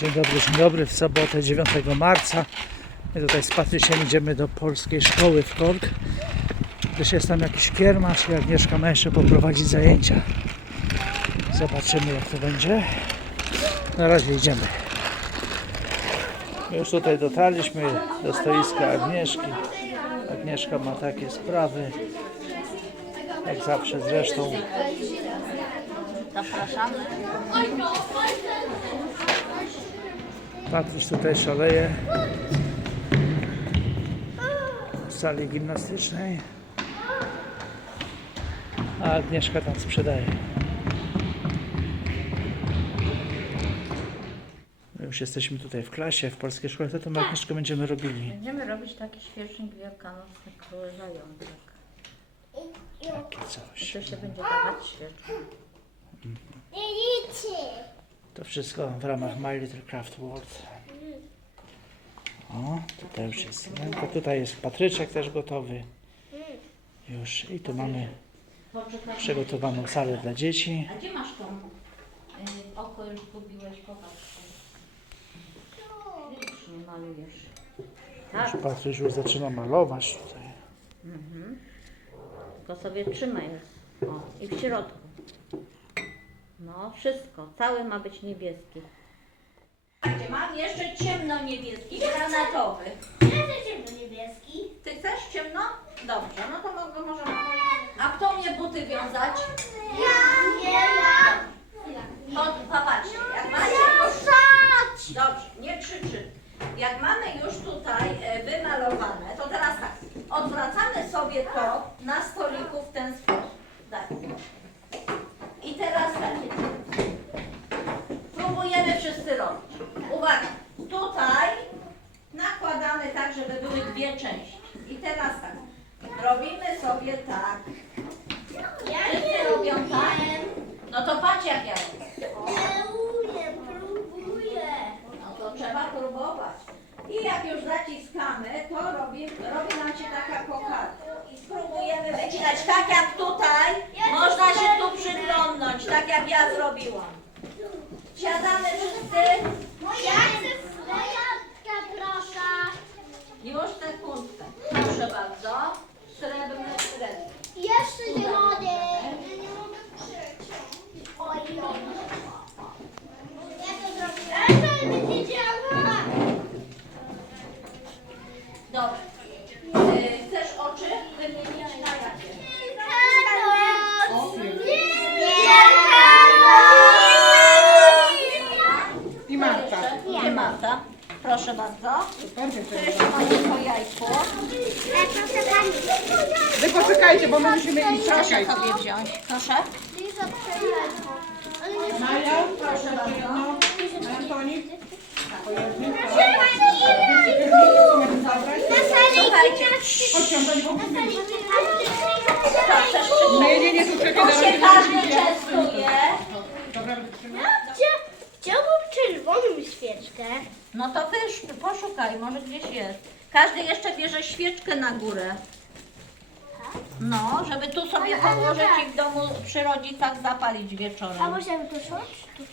Dzień dobry, dzień dobry. W sobotę 9 marca my tutaj z Patryciem idziemy do polskiej szkoły w Kork. Gdyż jest tam jakiś kiermasz i Agnieszka ma jeszcze poprowadzić zajęcia. Zobaczymy jak to będzie. Na razie idziemy. My już tutaj dotarliśmy do stoiska Agnieszki. Agnieszka ma takie sprawy. Jak zawsze zresztą. Zapraszamy. Patryś tutaj szaleje w sali gimnastycznej, a Agnieszka tam sprzedaje. My już jesteśmy tutaj w klasie, w polskiej szkole, to tą Agnieszkę będziemy robili. Będziemy robić taki świecznik wielkanocny król zajączek. Takie I coś. to się będzie dawać świeczką. To wszystko w ramach My Little Craft World. O, tutaj już jest ręka. Tutaj jest Patryczek też gotowy. Już. I tu mamy przygotowaną salę dla dzieci. A gdzie masz tą? Y, oko już zgubiłeś, popatrz. Już nie malujesz. Tak, Już Patryś już zaczyna malować tutaj. tylko sobie trzymaj. O, i w środku. No, wszystko. Cały ma być niebieski. Mam jeszcze ciemno-niebieski, granatowy. niebieski. Ty chcesz ciemno? Dobrze, no to mogę, możemy. A kto mnie buty wiązać? Ja, nie, ja. To popatrzcie, jak macie już... Dobrze, nie krzyczy. Jak mamy już tutaj e, wymalowane, to teraz tak, odwracamy sobie to na stoliku w ten sposób. Tak. I teraz tak. Robić. Uwaga, tutaj nakładamy tak, żeby były dwie części. I teraz tak, robimy sobie tak. Wszyscy robią tak? No to patrz jak ja robię. Nie umiem, próbuję. No to trzeba próbować. I jak już zaciskamy, to robi, robi nam się taka kokardka. I spróbujemy wycinać tak jak tutaj. Można się tu przyglądnąć, tak jak ja zrobiłam. Siadamy wszyscy. Ja chcę proszę. Już sekundkę. Proszę bardzo. Proszę bardzo. Tu jeszcze mamy po jajku. Wy poczekajcie, bo my musimy iść. Proszę sobie wziąć. Proszę. Maja, Proszę bardzo. Antonik. Po jednym. Słuchajcie. Chodź, Antonik, bo Co, chcesz Nie, nie, nie, tu czekaj, To na się razie każdy będziemy częstuje. Dobra, wytrzymaj. Świeczkę. No to wysz, poszukaj, może gdzieś jest. Każdy jeszcze bierze świeczkę na górę. No, żeby tu sobie położyć i w domu przy rodzicach zapalić wieczorem. możemy to szuć?